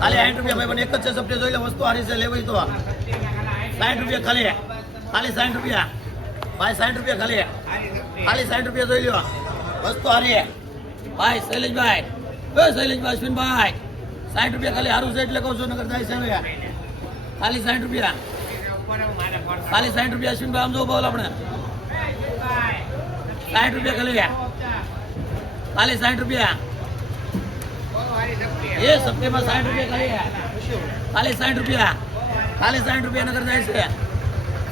ખાલી 60 રૂપિયા ભાઈ, પણ એક જ છે સબ્જી જોઈ લે, વસ્તુ હારી છે, લેવી તો 60 રૂપિયા ખાલી 60 રૂપિયા ભાઈ, 60 રૂપિયા ખાલી 60 રૂપિયા જોઈ લો, વસ્તુ હારી ભાઈ. શૈલેષભાઈ, શૈલેષભાઈ, અશ્વિનભાઈ, 60 રૂપિયા ખાલી હારું છે એટલે કહું છું, નગર જાય છે ખાલી 60 રૂપિયા, ખાલી 60 રૂપિયા. અશ્વિનભાઈ આમ જો બોલ આપણે 60 રૂપિયા ખાલી 60 રૂપિયા એ સપ્ટેમ્બર 60 રૂપિયા ખાલી 60 રૂપિયા, ખાલી 60 રૂપિયા નગર જાય છે.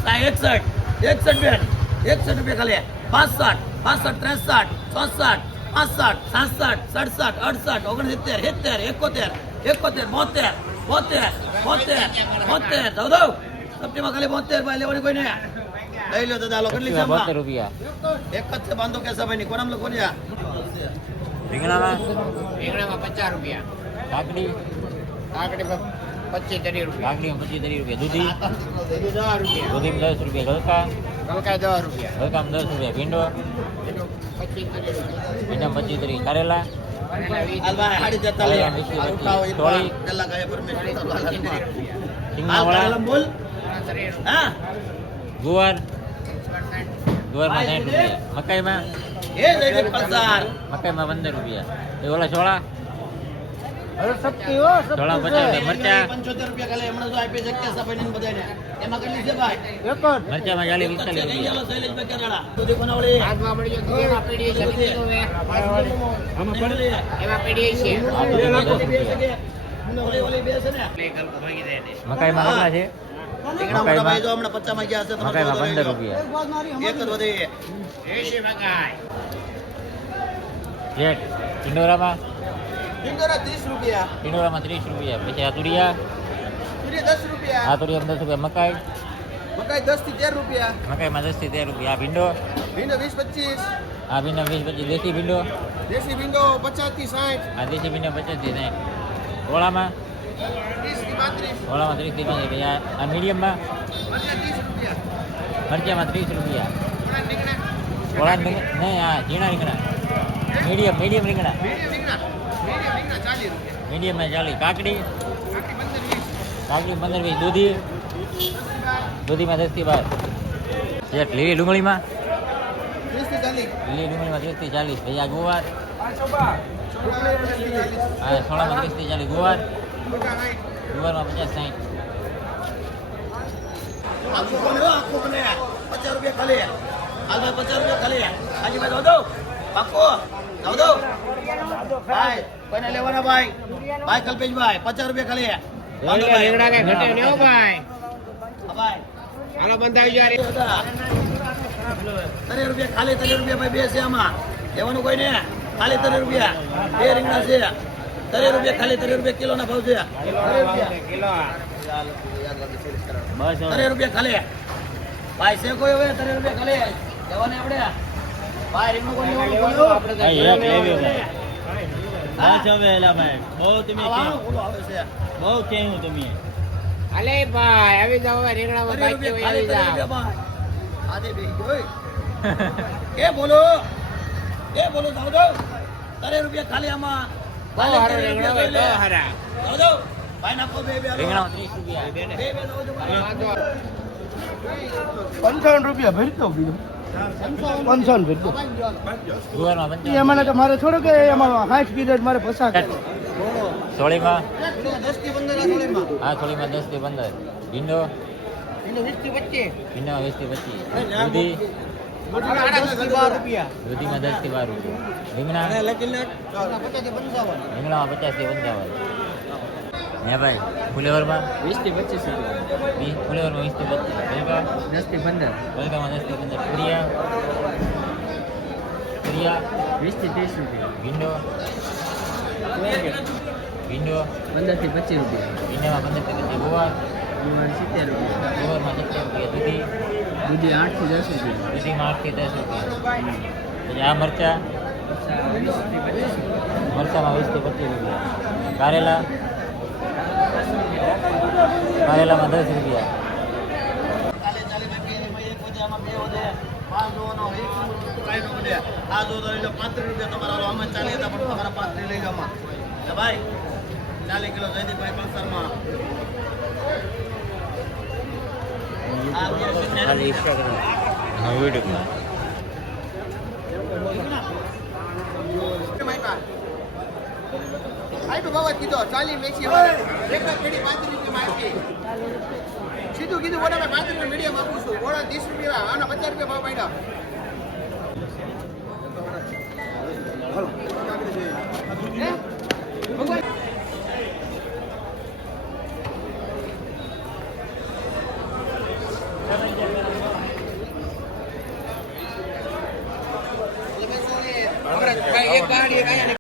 61 બેન, 61 રૂપિયા ખાલી 65 63 64 65 66 67 68 69 70 71 72 દઉં સપ્ટેમ્બર ખાલી 72 ભાઈ, લેવાની કોઈ નહીં. લઈ લો દાદા, કેટલી છે? 72 રૂપિયા એક જ છે, બાંધો કેસા ભાઈ ની કોનામ લખો ને. રીંગણામાં 50 રૂપિયા, કાકડી કાકડી 25-30 રૂપિયા, કાકડીમાં 25-30 રૂપિયા, દૂધી 10 રૂપિયા, દૂધીમાં 10 રૂપિયા, ગલકા ગલકા 10 રૂપિયા, ગલકામાં 10 રૂપિયા, ભીંડો 25-30 રૂપિયા, ભીંડામાં 25-30, કારેલા હાલ ભાઈ, હાડી જતા લે. હાલ ઉઠાવો એ થોડી. પેલા ગાય પરમેશ્વર સિંગનાવાળા બોલ. હા ગુવાર ગુવારમાં 60 રૂપિયા, મકાઈમાં એ જઈને પસાર. મકાઈમાં 15 રૂપિયા, એ ઓલા ચોળા ચોળા 50 રૂપિયા, મરચા 75 રૂપિયા ખાલી હમણાં જો આપી છે કેસા ભાઈ ને બધાને. એમાં કેટલી છે ભાઈ? મરચામાં 40-45 રૂપિયા, શૈલેષભાઈ કેરાળા દૂધી બનાવડી. હાથમાં મળી જાય, એમાં પેઢી છે, આમાં પડે એમાં પેઢી છે, ઓલી બે છે ને. મકાઈમાં કેટલા છે? રીંગણા મોટા ભાઈ જો હમણાં 50 માં ગયા છે, તમારે મકાઈમાં જોઈ 15 લો. રૂપિયા, એક જ વધી. એસી મકાઈ, રેટ ટિંડોરામાં 30 રૂપિયા, 30 રૂપિયા, પછી આતુરિયા 10 રૂપિયા, આતુરિયામાં 10 રૂપિયા, મકાઈ મકાઈ 10 થી 13 રૂપિયા, મકાઈમાં 10 થી 13 રૂપિયા, આ ભીંડો ભીંડો 20-25, આ ભીંડો 20-25, દેશી ભીંડો દેશી ભીંડો 50 થી 60, આ દેશી ભીંડો 50 થી 60, ઓળામાં 30 થી 32, ઓળામાં 30 થી 35, પછી આ મીડિયમમાં 30 રૂપિયા, મરચામાં 30 રૂપિયા, રીંગણા ઓળા નહીં, આ ઝીણા રીંગણા, મીડિયમ રીંગણા, રીંગણા 40 રૂપિયા, મીડિયમમાં 40, કાકડી કાકડી 15-20, દૂધી દૂધીમાં 10 થી 12, શેઠ લીલી ડુંગળીમાં 30 થી 40, લીલી ડુંગળીમાં 30 થી 40, પછી આ ગુવાર ચોકલેટ આ સોળામાં 30 થી 40, ગુવાર મોટા ગુવારમાં 50-60, આખું બને 50 રૂપિયા ખાલી. હાલ ભાઈ 50 રૂપિયા ખાલી. હાજી ભાઈ દો પાકો દો ભાઈ, કોઈને લેવાના ભાઈ? ભાઈ કલ્પેશભાઈ 50 રૂપિયા ખાલી. હાલો ભાઈ. રીંગણા કઈ ઘટે નહીં હો ભાઈ, હા ભાઈ હાલો બંધાવી જાય. 30 રૂપિયા ખાલી, 30 રૂપિયા ભાઈ બે છે આમાં, લેવાનું કોઈ ને. ખાલી 30 રૂપિયા બે રીંગણા છે, 30 રૂપિયા ખાલી, 30 રૂપિયા કિલો ના ભાવ છે. 30 રૂપિયા ખાલી ભાઈ છે કોઈ હવે? 30 રૂપિયા ખાલી લેવાને આપણે ભાઈ. રીંગણું કોઈ લેવાનું બોલો. આવવાનું બોલો આવે છે. અલે ભાઈ આવી જાવ, રીંગણામાં 30 બાકી રૂપિયા હોય ખાલી, 30 આવી જાવ. રૂપિયા ભાઈ. આદે બેહી જોઈ એ બોલો જાવ દો. 30 રૂપિયા ખાલી આમાં. બહુ હારો રીંગણો હોય, બહુ હારા. જાવ દો ભાઈ, નાખો બે રીંગણામાં 30 રૂપિયા, બે જાવ દો ભાઈ. 55 રૂપિયા ભરતો બીજો 55 ભરતો ગુવારમાં 50, એમાં તો મારે થોડું કે એમાં 60 કીધો મારે ફસા સોળીમાં 10 થી 15 આ થોડીમાં. આ થોડીમાં 10 થી 15, ભીંડો એનો 20 થી 25. ભીંડામાં 20 થી 25, દૂધી 10 થી 12 રૂપિયા. દૂધીમાં 10 થી 12 રૂપિયા, રીંગણા રીંગણામાં 50 થી 55. રીંગણામાં 50 થી 55, હે ભાઈ ફુલેવરમાં 20 થી 25 રૂપિયા, ફુલેવરમાં 20 થી 25, ગલકા 10 થી 15, ગલકામાં 10 થી 15, તુરિયા 20 થી 30 રૂપિયા, ભીંડો 15 થી 25 રૂપિયા, ભીંડામાં 15 થી 25, ગુવાર 70 રૂપિયા, ગુવારમાં 70 રૂપિયા, દૂધી દૂધી 8 થી 10 રૂપિયા, દૂધીમાં 8 થી 10 રૂપિયા, પછી આ મરચા 20 થી 25, મરચામાં 20 થી 25 રૂપિયા, કારેલા કારેલામાં 10 રૂપિયા, કાલે ચાલી ભાઈ એક વધે આમાં બે વધે 5 જોવાનો એક કાઈ નો વધે. આ જો તો 35 રૂપિયા તમારા આમાં ચાલી હતા, પણ તમારા 35 લઈ લો આમાં. ભાઈ 40 કિલો જયદીપભાઈ પંચરમાં આ 1170 ખાલી ઇન્સ્ટાગ્રામ હા વિડીયો કીધો 40 મેચી રેખા પેઢી 5 રૂપિયામાં આપી સીધું કીધું બોલા મેં 5 રૂપિયા મીડિયમ આપું છું બોલા 30 રૂપિયા આના 50 રૂપિયા ભાવ પાડ્યા